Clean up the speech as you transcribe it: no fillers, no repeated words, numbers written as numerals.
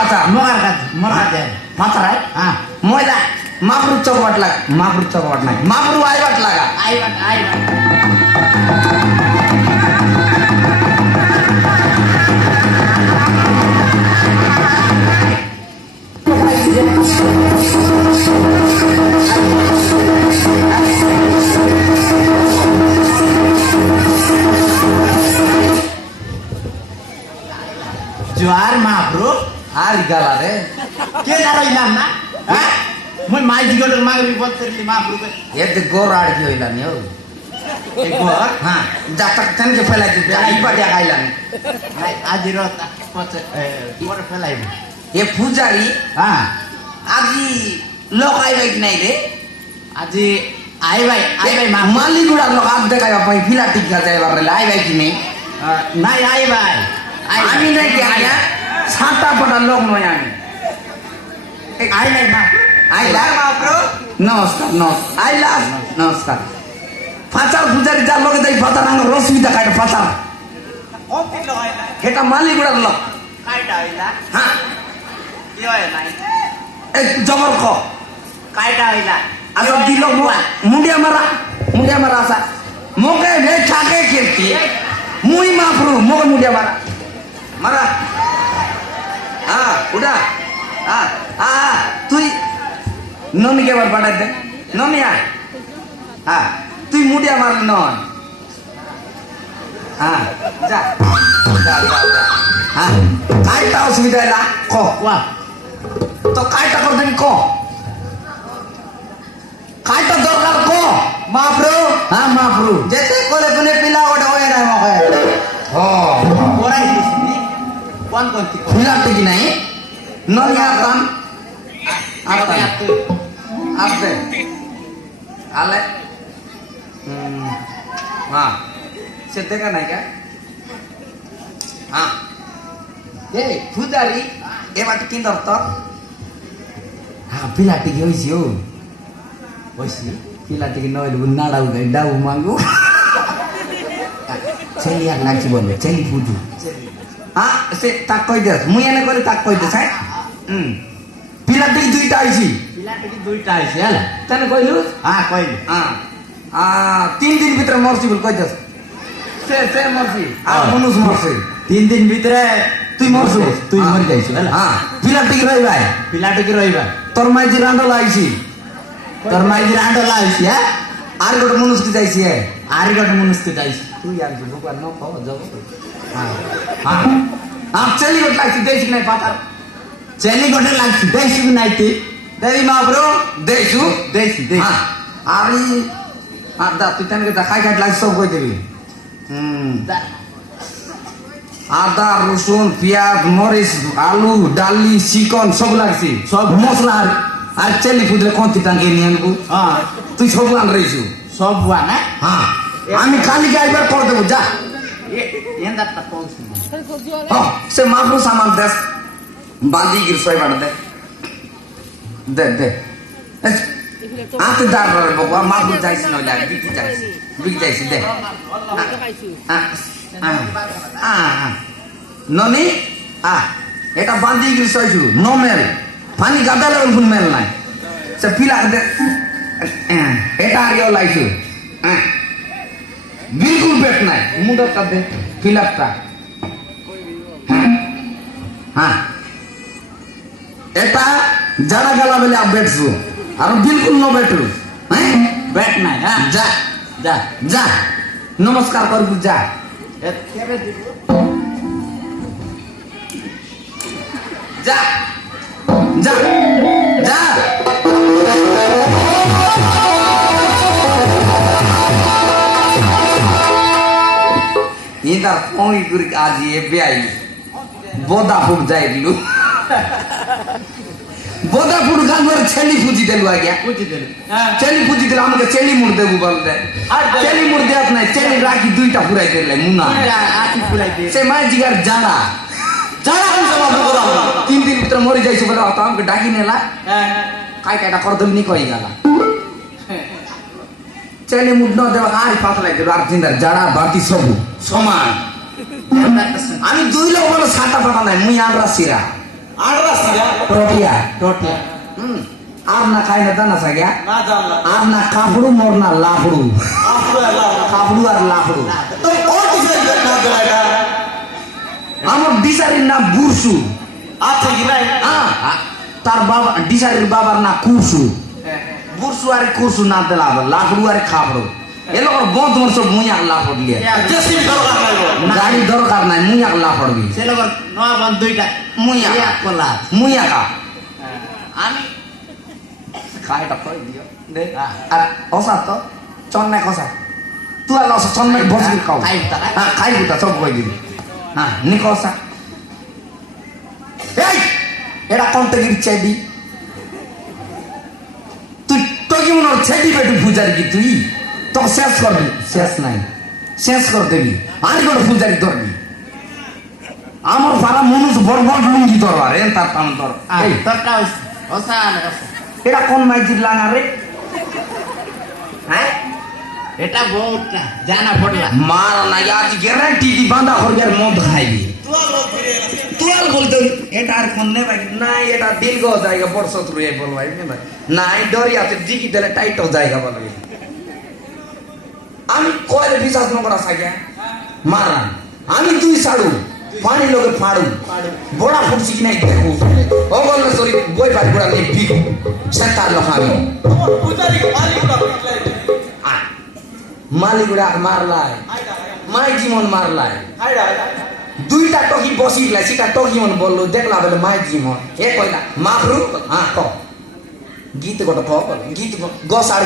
পাতা মগার কাছে মোর কাছে পাতা রায় হ্যাঁ ময়দা মাপরু চকবাট লাগ মাপরু চকবাট নাই মাপরু আইবাট লাগা আইবাট জোয়ার মাহরু আর গালা রে কে দাঁড়াইলাম না হ্যাঁ মই মাই দিগটের মাগরি বলতেলি মাহরু এতে গোর আর কি হইলা নি ও এই ঘর হ্যাঁ যাতা তেনকে ফেলাই দিবে আইবা দেখাইলাম আজি রাত পথে পরে ফেলাইব এ পূজারি হ্যাঁ আজি লোক আইবে কি নাই রে আজি আইবাই মা মালিগুড়া লোক আপ দেখাইবা পাই ফিলা টিকা যাইবার রে আইবে কি নেই নাই আইবাই আমি নাই কি আয়া সাতা পটা লোক নয় আমি আইলাই মা আইলা মাহরু নমস্কার নমস্কার আইলা নমস্কার ফাচার পূজারি যার লোকে যাই ফাচার আঙ্গ রসমিতা কাটে ফাচার ওকে লয়লা এটা মালিগুড়ার লোক কাইটা হইলা হ্যাঁ কি হয় নাই এই জবর খ কাইটা হইলা আসা দিল মুন্ডিয়া মারা আসা মোকে নে ঠাকে কেতি মুই মাফরু মোকে মুন্ডিয়া মারা হ্যাঁ উড়া তুই ননি কে বার পাঠাই দে ননি আয় হ্যাঁ তুই মুন্ডিয়া মারলি নয় হ্যাঁ যা হ্যাঁ কাইটা অসুবিধা এলা ক ওয়া তো কাইটা করতে ক কাইটা দরকার ক মাহরু হ্যাঁ মাফরু যেতে কোলে কোনে পিলা ওটা হয় না মকে ওরাই দিছি কোন কি ফিলাতে কি নাই ননি আতাম আপে আলে হ্যাঁ সে দেখা নাই কা হ্যাঁ এ পূজারি এবার কিন দরত হ্যাঁ পিলাটি কি হইছি ও হইছি পিলাটি কি নইল নাড়াউ গাই ডাউ মাঙ্গু চেলি আর লাগছি বলবে চেলি পুজু হ্যাঁ সে তাক কই দেস মুই এনে করে তাক কই দেস হ্যাঁ পিলাটি দুইটা আইছি পিলাটি দুইটা আইছে হলা তানে কইলু হ্যাঁ কইলি হ্যাঁ 3 দিন ভিতরে মরছি বল কই দেস সে মরছি আর মনুষ মরছে 3 দিন ভিতরে তুই মরছিস তুই মরি যাইছো হলা হ্যাঁ পিলাটি কি রই ভাই পিলাটি কি রইবা তোর মাইজি রান্ডল আইছি তোর মাইজি রান্ডল আইছি হ্যাঁ আর গোট মনুষ কি যাইছি আর গট মনুষ্কে যাইছি তুই আর কি ভগবান ন পাও যাও হ্যাঁ হ্যাঁ আপ চলি গোট লাগছি দেশ নাই পাতার চেলি গটে লাগছি দেইছি নাই তুই দেই মা ব্রো দেইছু দেইছি হ্যাঁ আরি আর দা তুই তানকে দেখাই কাট লাগছ সব কই দিবি আদা রসুন পেঁয়াজ মরিচ আলু ডালি চিকন সব লাগছি সব মশলা আর চেলি ফুটলে কোনটি টাঙ্গে নিয়ে আনবো হ্যাঁ তুই সব আন রইছু সব বুয়া না হ্যাঁ আমি কালিকে আইবার করে দেবো যা এন্দাটা পৌঁছি সে মাফরু সামান দেশ বাঁধি গির সই বাড়া দে আতে দাঁড় রে বাবা মাফরু যাইছি নইলে আর বিকি যাইছি দে ননি এটা বাঁধি গির সইছু নো মেল পানি গাদা লেভেল ফুল মেল নাই সে পিলা দে এটা আগে লাইছু বিলকুল পেট নাই মুন্ডটা দে ফিলাপটা হ্যাঁ এটা যারা গেলা বেলে আপ বেটছু আর বিলকুল নো বেটু হ্যাঁ ব্যাট নাই হ্যাঁ যা যা যা নমস্কার করবি যা কেবে দিব যা যা যা ইদার পই গুরি আজি এ বেআই বোদাপুর যাইলু বোদাপুর গাঙ্গর ছেলি ফুজি দেলু আজ্ঞা বুঝি দিল হ্যাঁ চেলি ফুজি দিলে আমাকে চেলি মুড় দেবু বলতে চেলি মুড় দেখ নাই চেলি রাখি দুইটা পুরাই দিলে মুনা আটি ফুলাই দে সে মাই জিগার জানা জানা কোন সব বলা 3 দিন ভিতরে মরি যাইছো বলে তো আমাকে ডাকি নেলা হ্যাঁ কাই কাইটা করদম নি কই গেলা চেলি মুড় ন দেবা আর পাতলাই দেব আর জিন্দার জাড়া বাটি সবু সমান আমি দুই লোক বলে সাটা পাটা নাই মুই আনরা সিরা टोटिया टोटिया आप ना खाए ना ना सा क्या না জানলাম आप ना कापड़ू मोर ना लापड़ू कापड़ू और लापड़ू তুই কোন ডিজাইন না দেলাইটা আমার ডিসারির নাম বুরসু আচ্ছা কি নাই তার বাবা ডিসারির বাবার না কুরসু বুরসু আর কুরসু না দেলাব লাকড়ু আর খাবড়ু এলো বন্ধ মন সব মুইয়া লাপড় লিয়ে জেসিবি দরকার নাই গাড়ি দরকার নাই মুইয়া লাপড়বি সে লোক নয় বন্ধ দুইটা মুইয়া এক কলা মুইয়া কা আমি খাইটা কই দিও দে আর ওসা তো চন্নে কসা তুই আর লস চন্নে বসবি খাও খাই গুতা সব কই দিবি হ্যাঁ নি কসা এই এটা কোন থেকে চাইবি তুই তো কি মনে ছেড়ি বেটু পূজারি কি তুই তো শেষ করবি শেষ নাই শেষ করে দেবি আর কোনো পূজারি ধরবি আমার পাড়া মানুষ বড় বড় লুঙ্গি ধরবার এন তার পান ধর এই তোরটা ওসা এটা কোন মাইজির লাঙা রে হ্যাঁ এটা বহুত না জানা পড়লা মার না আজ গ্যারান্টি দি বাঁধা হরিয়ার মদ খাইবি তুয়াল বলতে এটা আর কোন নে ভাই না এটা দীর্ঘ জায়গা বর্ষ তুই বল ভাই নে ভাই না এই ডরি আছে ডিকি দিলে টাইট জায়গা বলবি আমি কয়লে বিশ্বাস ন করা সাইয়া মারা আমি তুই ছাড়ু পানি লোকে ফাড়ু বড়া ফুটছি কি নাই দেখো ও বললে সরি বই পারি বড়া নেই বিকু সেটার লোক আমি পূজারি মালিকরা পিটলাই মালিগুড়া মারলাই মাই জীবন মারলাই হাইডা দুইটা টকি বসি গেলাই সেটা টকি মন বললো দেখলা বলে মাই জীবন এ কইলা মাফরু হ্যাঁ ক গীত গোটা ক গীত গসার